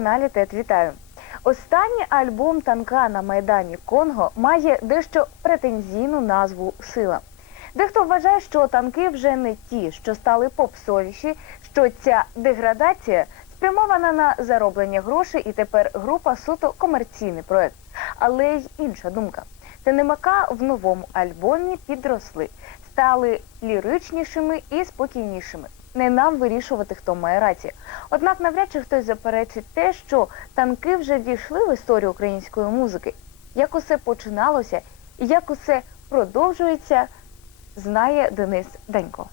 каналі ТЕТ Вітаю. Останній альбом танка на майдані Конго має дещо претензійну назву Сила. Дехто вважає, що танки вже не ті, що стали попсовіші, що ця деградація спрямована на зароблення грошей, і тепер група суто комерційний проект. Але й інша думка. ТНМК в новому альбомі підросли, стали ліричнішими і спокійнішими. Не нам вирішувати, хто має рацію. Однак навряд чи хтось заперечить те, що танки вже війшли в історію української музики. Як усе починалося і як усе продовжується, знає Денис Денько.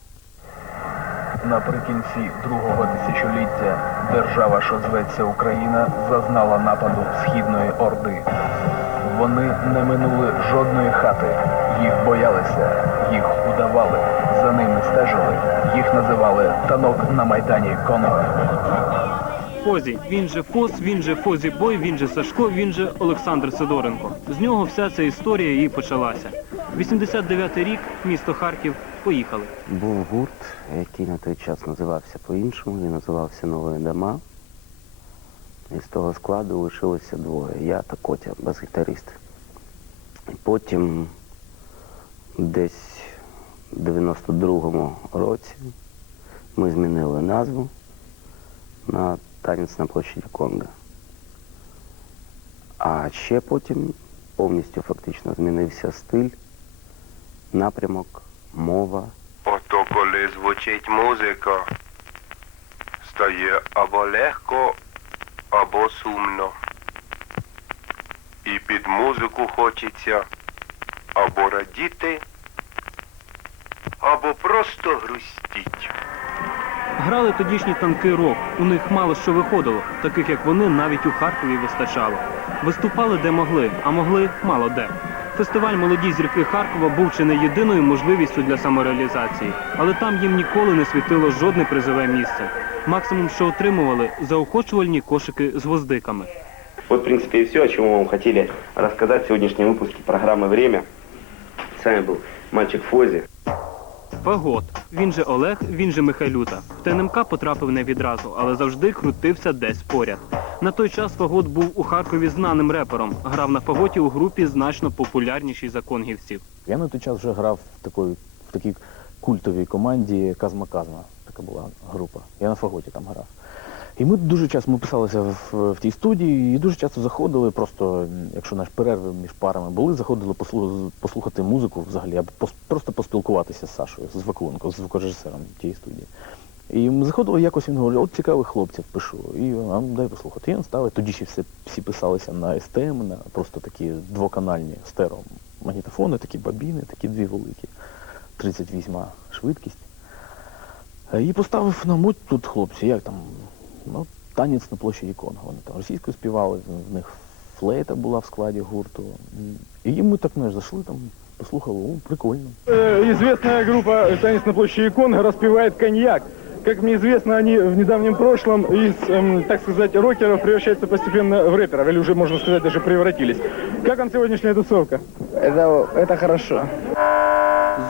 Наприкінці другого тисячоліття держава, що зветься Україна, зазнала нападу Східної Орди. Вони не минули жодної хати, їх боялися, їх удавали, за ними стежили, їх називали танок на майдані Конго. Фозі, він же Фос, він же Фозі Бой, він же Сашко, він же Олександр Сидоренко. З нього вся ця історія і почалася. 89-й рік, місто Харків. Поїхали. Був гурт, який на той час називався по-іншому, він називався Нові дома. І з того складу лишилося двоє. Я та Котя, бас-гітарист. Потім десь в 92-му році ми змінили назву на танець на площаді Конга. А ще потім повністю фактично змінився стиль, напрямок, мова. Ото коли звучить музика, стає або легко, або сумно. І під музику хочеться або радіти, або просто грустіть. Грали тодішні танки рок. У них мало що виходило. Таких як вони навіть у Харкові вистачало. Виступали де могли, а могли мало де. Фестиваль Молоді зірки Харкова був чи не єдиною можливістю для самореалізації, але там їм ніколи не світило жодне призове місце. Максимум, що отримували, заохочувальні кошики з гвоздиками. Вот, в принципе, и все, о чем мы вам хотели рассказать в сегодняшнем выпуске программы «Время». С вами был мальчик Фози. Фагот. Він же Олег, він же Михайлюта. В ТНМК потрапив не відразу, але завжди крутився десь поряд. На той час Фагот був у Харкові знаним репером. Грав на фаготі у групі значно популярнішій за конгівців. Я на той час вже грав в такої в такій культовій команді Казма Казма. Така була група. Я на фаготі там грав. І ми дуже часто ми писалися в, в тій студії і дуже часто заходили, просто якщо наш перерви між парами були, заходили послу- послухати музику взагалі, або пос- просто поспілкуватися з Сашою, з Вакуленко, з звукорежисером тієї студії. І ми заходили якось, він говорить, от цікавих хлопців пишу. І а, дай послухати. І він ставить, тоді ще всі, всі писалися на СТМ, на просто такі двоканальні стерео магнітофони, такі бабіни, такі дві великі, 38 швидкість. Е, І поставив нам, от тут хлопці, як там, ну, танець на площаді Конго. Вони там російською співали, в них флейта була в складі гурту. І ми так знаєш, зайшли там, послухали, о, прикольно. Э, Известная группа «Танец на площади Конго» распевает коньяк. Как мне известно, они в недавнем прошлом из, эм, так сказать, рокеров превращаются постепенно в рэперов, или уже, можно сказать, даже превратились. Как вам сегодняшняя тусовка? Это, это хорошо.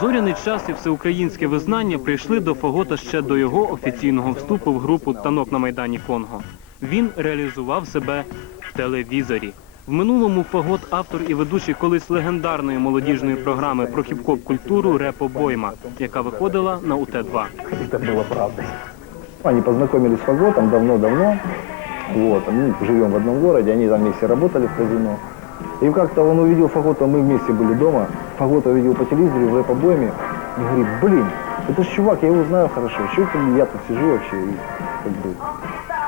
Зоряний час і всеукраїнське визнання прийшли до Фагота ще до його офіційного вступу в групу Танок на майдані Конго. Він реалізував себе в телевізорі. В минулому Фагот автор і ведучий колись легендарної молодіжної програми про хіп-хоп культуру Репо Бойма, яка виходила на УТ-2. Це було правдою. Они познакомились с Фаготом давно-давно. Вот, мы живем в одном городе, они там вместе работали в казино. И как-то он увидел Фагота, мы вместе были дома. Фагота увидел по телевизору в рэп-обойме. И говорит, блин, это ж чувак, я его знаю хорошо. Чего я тут сижу вообще? И, как бы,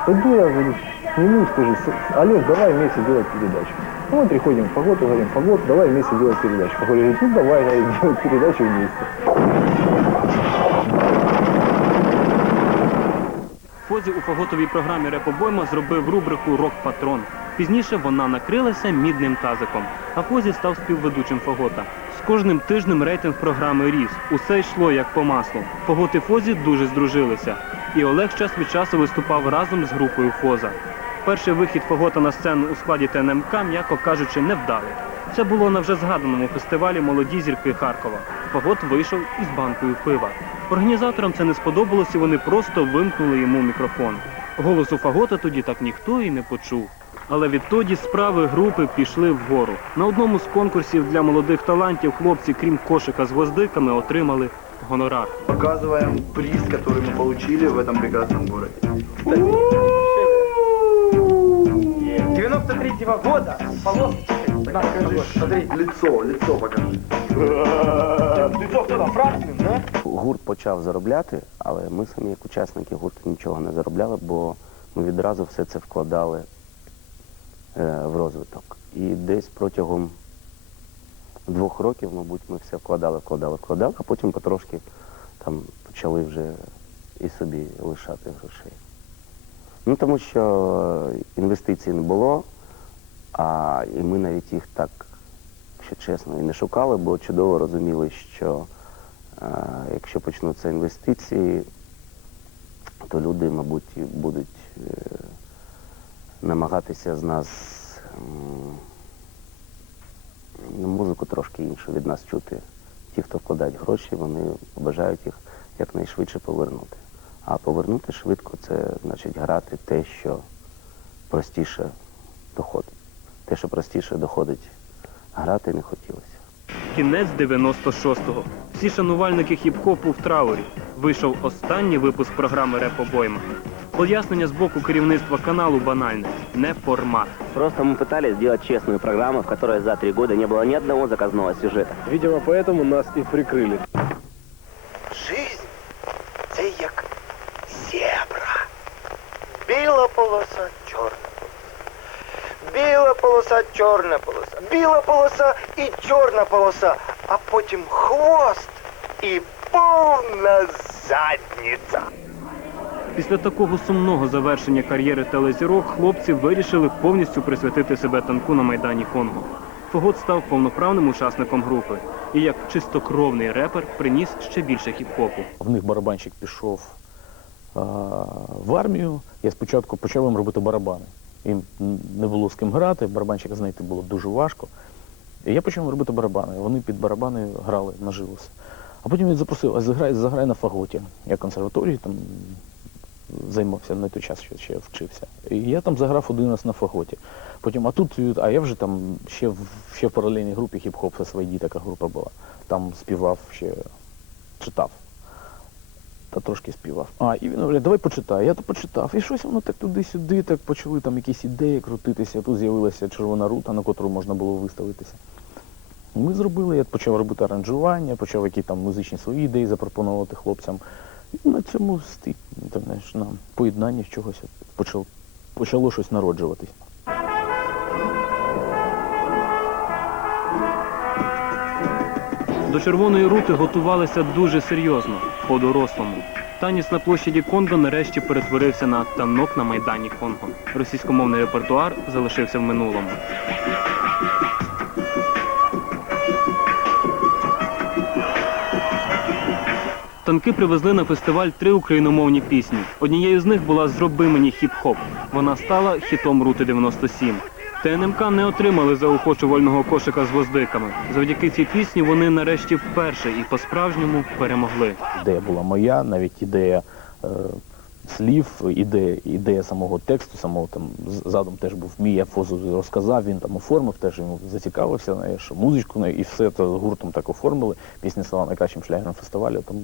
пойду я, говорю, к нему скажу, «С- Олег, давай вместе делать передачу. Ну, мы приходим к Фаготу, говорим, Фагот, давай вместе делать передачу. Фагот говорит, ну давай говорит, делать передачу вместе. Фозі у фаготовій програмі Репобойма зробив рубрику Рок Патрон. Пізніше вона накрилася мідним тазиком, а Фозі став співведучим Фагота. З кожним тижнем рейтинг програми ріс. Усе йшло як по маслу. Фагот і Фозі дуже здружилися. І Олег час від часу виступав разом з групою Фоза. Перший вихід Фагота на сцену у складі ТНМК, м'яко кажучи, не невдалий. Це було на вже згаданому фестивалі Молоді зірки Харкова. Фагот вийшов із банкою пива. Організаторам це не сподобалось і вони просто вимкнули йому мікрофон. Голосу фагота тоді так ніхто і не почув. Але відтоді справи групи пішли вгору. На одному з конкурсів для молодих талантів хлопці, крім кошика з гвоздиками, отримали гонорар. Показываем приз, который мы получили в этом прекрасном городе. 93-го года полосочки. На, скажи, смотри. Лицо, лицо покажи. Лицо кто там, Франклин, да? Гурт почав заробляти, але ми самі як учасники гурту нічого не заробляли, бо ми відразу все це вкладали е, в розвиток. І десь протягом двох років, мабуть, ми все вкладали, вкладали, вкладали, а потім потрошки там почали вже і собі лишати грошей. Ну тому що інвестицій не було, а і ми навіть їх так, якщо чесно, і не шукали, бо чудово розуміли, що е, якщо почнуться інвестиції, то люди, мабуть, будуть е, намагатися з нас ну, музику трошки іншу від нас чути. Ті, хто вкладають гроші, вони бажають їх якнайшвидше повернути. А повернути швидко це значить грати те, що простіше доходить. Те, що простіше доходить, грати не хотілося. Кінець 96-го. Всі шанувальники хіп-хопу в траурі. Вийшов останній випуск програми Реп обойма. Пояснення з боку керівництва каналу банальне не формат. Просто мы пытались сделать честную программу, в которой за три года не было ни одного заказного сюжета. Видимо, поэтому нас и прикрыли. Жизнь це як зебра. Біла полоса, чорна полоса. Біла полоса, чорна полоса. Біла полоса і чорна полоса. А потім хвост і повна задниця. Після такого сумного завершення кар'єри телезірок хлопці вирішили повністю присвятити себе танку на майдані Конго. Фагот став повноправним учасником групи і як чистокровний репер приніс ще більше хіп-хопу. В них барабанщик пішов а, в армію. Я спочатку почав їм робити барабани. Їм не було з ким грати, барабанщика знайти було дуже важко. І я почав робити барабани. Вони під барабани грали нажилося. А потім він запросив, а заграй, заграй на фаготі. Я консерваторії там займався на той час, що ще вчився. І я там заграв один раз на фаготі. Потім, а тут, а я вже там ще в, ще в паралельній групі хіп-хоп SVD така група була. Там співав ще, читав. Та трошки співав. А, і він говорить, давай почитай. Я то почитав. І щось воно так туди-сюди, так почали там якісь ідеї крутитися. Тут з'явилася червона рута, на котру можна було виставитися. Ми зробили, я почав робити аранжування, почав які там музичні свої ідеї запропонувати хлопцям. І на цьому стик, ти знаєш, на поєднанні чогось почало, почало щось народжуватись. До червоної рути готувалися дуже серйозно, по-дорослому. Таніс на площаді Конго нарешті перетворився на танок на майдані Конго. Російськомовний репертуар залишився в минулому. Танки привезли на фестиваль три україномовні пісні. Однією з них була Зроби мені хіп-хоп. Вона стала хітом Рути 97. ТНМК не отримали заохочувального кошика з гвоздиками. Завдяки цій пісні вони нарешті вперше і по-справжньому перемогли. Ідея була моя, навіть ідея е, слів, ідея, ідея самого тексту, самого там задум теж був мій, я фозу розказав, він там оформив, теж йому зацікавився, знаєш, музичку ну, і все це гуртом так оформили. Пісня стала найкращим шлягером фестивалю. Там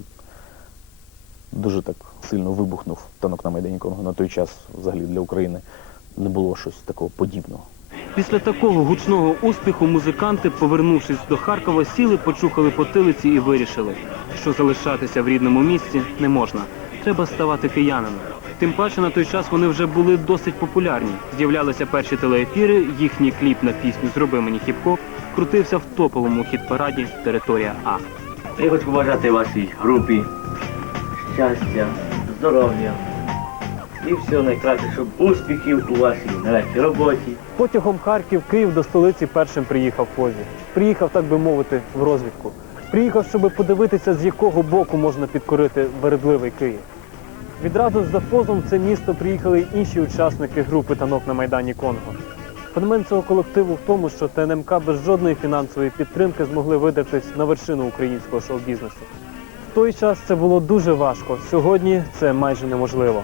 дуже так сильно вибухнув танок на Майдані Конго. На той час взагалі для України не було щось такого подібного. Після такого гучного успіху музиканти, повернувшись до Харкова, сіли, почухали потилиці і вирішили, що залишатися в рідному місці не можна. Треба ставати киянами. Тим паче на той час вони вже були досить популярні. З'являлися перші телеефіри, їхній кліп на пісню Зроби мені хіп-хоп крутився в топовому хіт-параді Територія А. Я хочу побажати вашій групі щастя, здоров'я і всього найкраще, щоб успіхів у вашій нарешті роботі. Потягом Харків-Київ до столиці першим приїхав Фозі. Приїхав, так би мовити, в розвідку. Приїхав, щоб подивитися, з якого боку можна підкорити вередливий Київ. Відразу за Фозом в це місто приїхали інші учасники групи танок на Майдані Конго. Феномен цього колективу в тому, що ТНМК без жодної фінансової підтримки змогли видертись на вершину українського шоу-бізнесу. В той час це було дуже важко. Сьогодні це майже неможливо.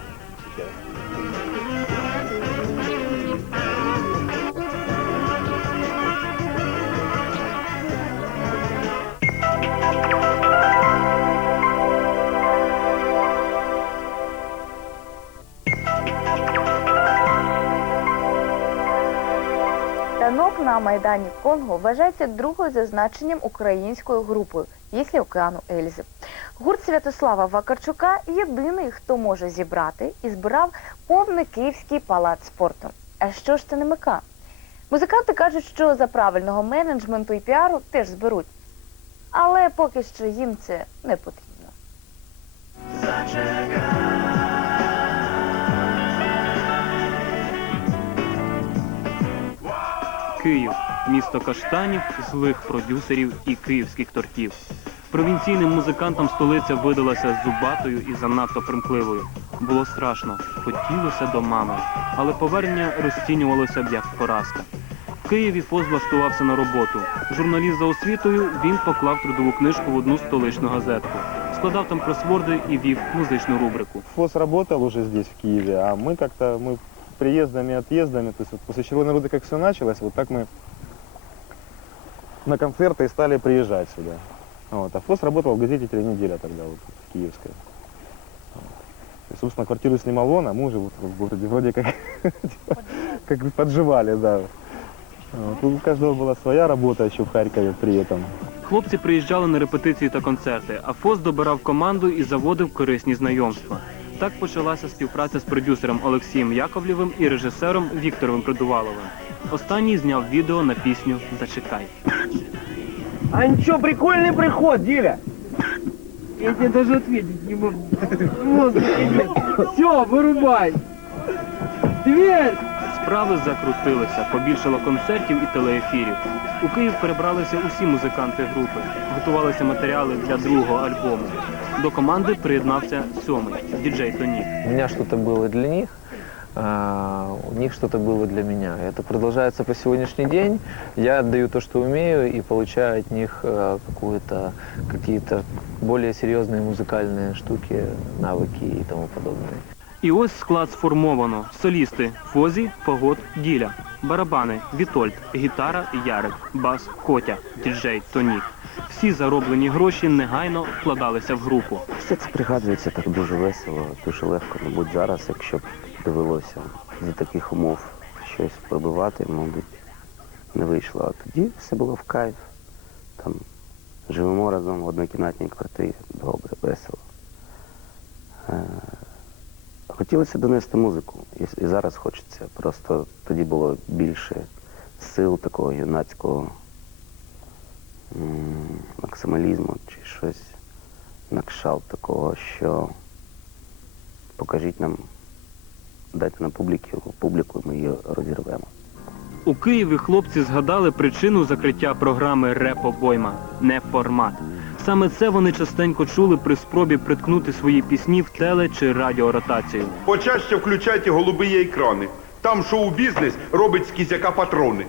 На майдані Конго вважається другою за значенням українською групою після океану Ельзи. Гурт Святослава Вакарчука єдиний, хто може зібрати і збирав повний київський палац спорту. А що ж це не МК? Музиканти кажуть, що за правильного менеджменту і піару теж зберуть. Але поки що їм це не потрібно. Київ місто каштанів, злих продюсерів і київських тортів. Провінційним музикантам столиця видалася зубатою і занадто примхливою. Було страшно, хотілося до мами, але повернення розцінювалося б як поразка. В Києві Фос влаштувався на роботу. Журналіст за освітою він поклав трудову книжку в одну столичну газетку, складав там кросворди і вів музичну рубрику. ФОС работал уже здесь, в Киеве, а мы как-то, мы приездами, отъездами, то есть вот после Червоной Руды как все началось, вот так мы на концерты и стали приезжать сюда. Вот. А ФОС работал в газете «Три недели» тогда, вот, в Киевской. Вот. И, собственно, квартиру снимал он, а мы уже вот в городе вроде как, как бы подживали, да. Вот. У каждого была своя работа еще в Харькове при этом. Хлопці приїжджали на репетиції та концерти, а Фос добирав команду і заводив корисні знайомства. Так почалася співпраця з продюсером Олексієм Яковлєвим і режисером Віктором Продуваловим. Останній зняв відео на пісню Зачекай. А ничего, прикольный приход, Диля. Я тебе даже ответить не могу. Все, вырубай. Дверь! Справи закрутилися, побільшало концертів і телеефірів. У Київ перебралися усі музиканти групи, готувалися матеріали для другого альбому. До команди приєднався сьомий діджей Тонік. У меня что-то было для них, а, у них что-то было для меня. Это продолжается по сегодняшний день. Я отдаю то, что умею, и получаю от них а, какую-то, какие-то более серьезные музыкальные штуки, навыки и тому подобное. І ось склад сформовано: солісти Фозі, Фагот, Діля, барабани Вітольд, гітара Ярик, бас Котя, діджей Тонік. Всі зароблені гроші негайно вкладалися в групу. Все це пригадується так дуже весело, дуже легко. Мабуть, зараз, якщо б довелося за таких умов щось пробивати, мабуть, не вийшло. А тоді все було в кайф. Там живемо разом в однокімнатній квартирі, добре, весело. Хотілося донести музику, і, зараз хочеться. Просто тоді було більше сил такого юнацького максималізму чи щось на кшалт такого, що покажіть нам, дайте нам публіку, публіку, ми її розірвемо. У Києві хлопці згадали причину закриття програми Реп-обойма не формат. Саме це вони частенько чули при спробі приткнути свої пісні в теле чи радіоротацію. Почаще включайте голубиє екрани. Там шоу-бізнес робить з кізяка патрони.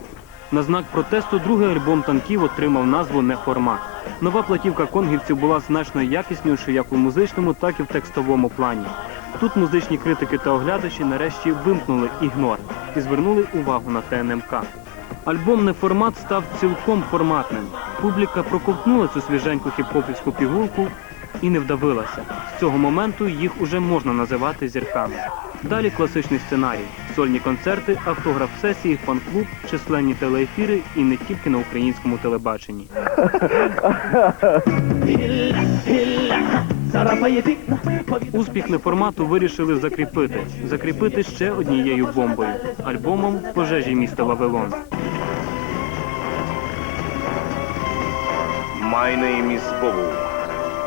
На знак протесту другий альбом танків отримав назву «Неформат». Нова платівка конгівців була значно якіснішою як у музичному, так і в текстовому плані. Тут музичні критики та оглядачі нарешті вимкнули ігнор і звернули увагу на ТНМК. Альбом «Неформат» став цілком форматним. Публіка проковтнула цю свіженьку хіп-хопівську пігулку і не вдавилася. З цього моменту їх уже можна називати зірками. Далі класичний сценарій, сольні концерти, автограф-сесії, фан-клуб, численні телеефіри і не тільки на українському телебаченні. Успіх неформату вирішили закріпити. Закріпити ще однією бомбою альбомом Пожежі міста Вавилон. My name is Бобу.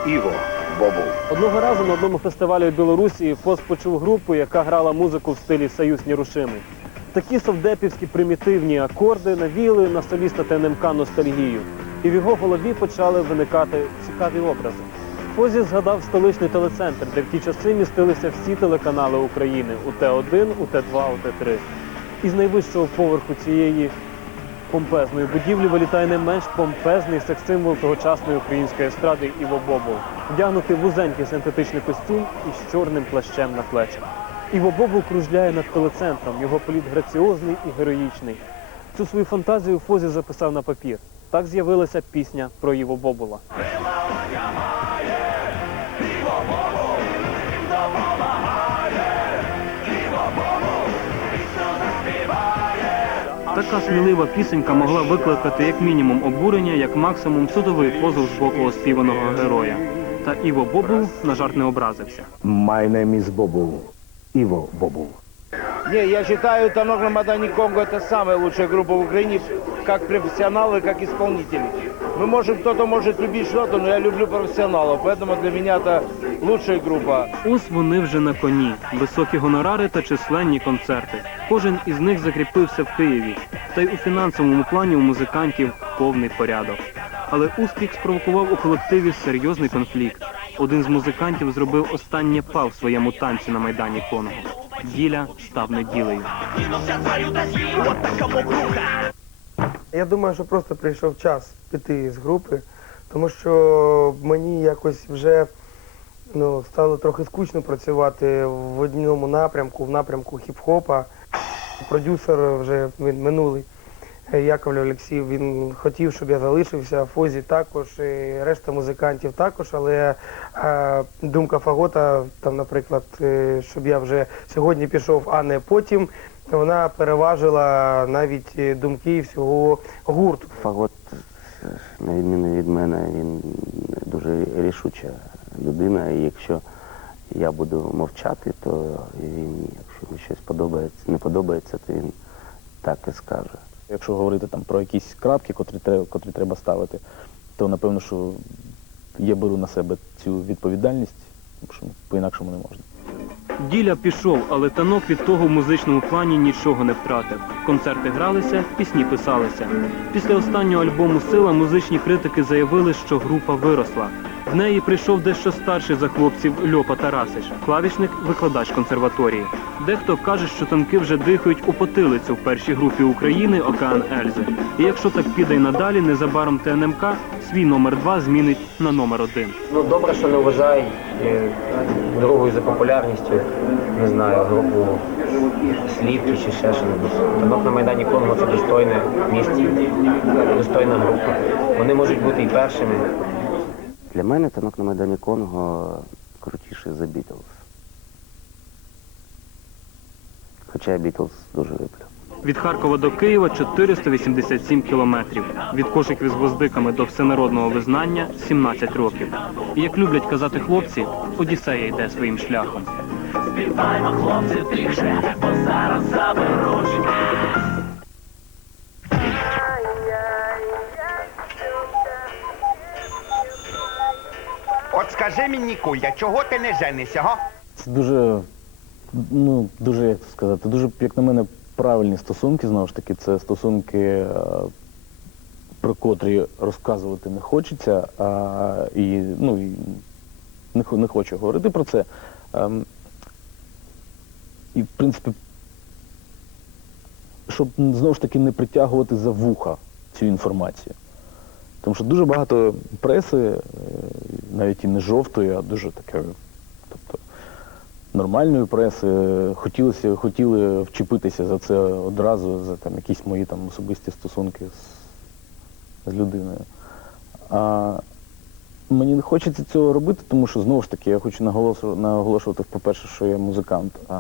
Іво Бобу. Одного разу на одному фестивалі у Білорусі Фос почув групу, яка грала музику в стилі Союз Нерушимий. Такі совдепівські примітивні акорди навіяли на соліста ТНМК ностальгію, і в його голові почали виникати цікаві образи. Фозі згадав столичний телецентр, де в ті часи містилися всі телеканали України у Т1, у Т2, у Т3. Із найвищого поверху цієї помпезної будівлі вилітає не менш помпезний секс-символ тогочасної української естради Іво Бобол, вдягнутий вузенький синтетичний костюм із чорним плащем на плечах. Іво Бобол кружляє над телецентром, його політ граціозний і героїчний. Цю свою фантазію Фозі записав на папір. Так з'явилася пісня про Іво Бобола. Така смілива пісенька могла викликати як мінімум обурення, як максимум судовий позов з боку оспіваного героя. Та Іво Бобул на жарт не образився. My name is Бобул. Іво Бобул. Не, я считаю, Танок на Мадане Конго это самая лучшая группа в Украине, как профессионалы, как исполнители. Мы можем, кто-то может любить что-то, но я люблю профессионалов, поэтому для меня это лучшая группа. Ось вони вже на коні, високі гонорари та численні концерти. Кожен із них закріпився в Києві, та й у фінансовому плані у музикантів повний порядок. Але успіх спровокував у колективі серйозний конфлікт. Один з музикантів зробив останнє па в своєму танці на майдані Конго. Діля став неділею. Я думаю, що просто прийшов час піти з групи, тому що мені якось вже ну, стало трохи скучно працювати в одному напрямку, в напрямку хіп-хопа. Продюсер вже він минулий. е, Яковлев Олексій, він хотів, щоб я залишився, Фозі також, і решта музикантів також, але е, думка Фагота, там, наприклад, е, щоб я вже сьогодні пішов, а не потім, вона переважила навіть е, думки всього гурту. Фагот, на відміну від мене, він дуже рішуча людина, і якщо я буду мовчати, то він, якщо йому щось подобається, не подобається, то він так і скаже. Якщо говорити там про якісь крапки, котрі треба, котрі треба ставити, то напевно, що я беру на себе цю відповідальність, тому що по-інакшому не можна. Діля пішов, але танок від того в музичному плані нічого не втратив. Концерти гралися, пісні писалися. Після останнього альбому Сила музичні критики заявили, що група виросла. В неї прийшов дещо старший за хлопців Льопа Тарасич, клавішник, викладач консерваторії. Дехто каже, що танки вже дихають у потилицю в першій групі України Океан Ельзи. І якщо так піде й надалі, незабаром ТНМК свій номер 2 змінить на номер 1. Ну, добре, що не вважають е, другою за популярністю, не знаю, групу слівки чи ще що-небудь. Танок на Майдані Конго це достойне місце, достойна група. Вони можуть бути і першими. Для мене танок на Майдані Конго крутіший за Бітлз. Хоча я Бітлз дуже люблю. Від Харкова до Києва 487 кілометрів. Від кошиків з гвоздиками до всенародного визнання 17 років. І як люблять казати хлопці, Одіссея йде своїм шляхом. Співаймо, хлопці, тихше, бо зараз заберуть. От скажи мені, Куля, чого ти не женишся, га? Це дуже, ну, дуже, як це сказати, дуже, як на мене, правильні стосунки, знову ж таки, це стосунки, е, про котрі розказувати не хочеться, а, і, ну, і не, не хочу говорити про це. Ем, і, в принципі, щоб знову ж таки не притягувати за вуха цю інформацію. Тому що дуже багато преси, е, навіть і не жовтої, а дуже такої, тобто нормальної преси, хотілося, хотіли вчепитися за це одразу, за там, якісь мої там особисті стосунки з, з людиною. А мені не хочеться цього робити, тому що знову ж таки я хочу наголошувати по-перше, що я музикант, а,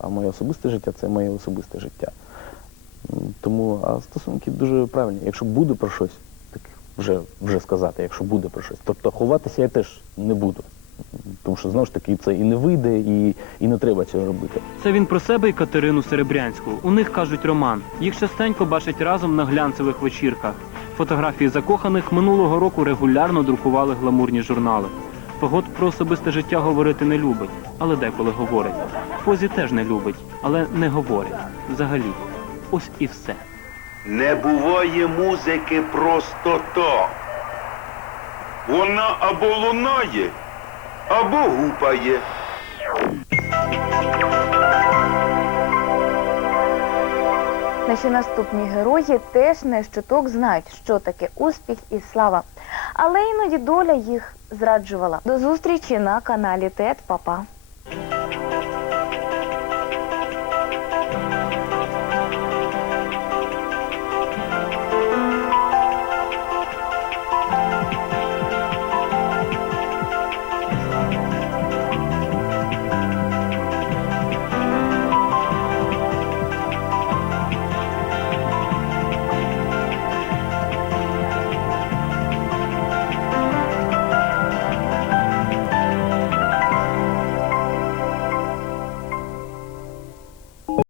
а моє особисте життя це моє особисте життя. Тому а стосунки дуже правильні. Якщо буде про щось, так вже, вже сказати, якщо буде про щось. Тобто ховатися я теж не буду. Тому що знову ж таки це і не вийде, і, і не треба цього робити. Це він про себе і Катерину Серебрянську. У них кажуть роман. Їх частенько бачать разом на глянцевих вечірках. Фотографії закоханих минулого року регулярно друкували гламурні журнали. Фагот про особисте життя говорити не любить, але деколи говорить. Фозі теж не любить, але не говорить. Взагалі. Ось і все. Не буває музики просто так. Вона або лунає, або гупає. Наші наступні герої теж не щиток знають, що таке успіх і слава. Але іноді доля їх зраджувала. До зустрічі на каналі ТЕТ, Папа.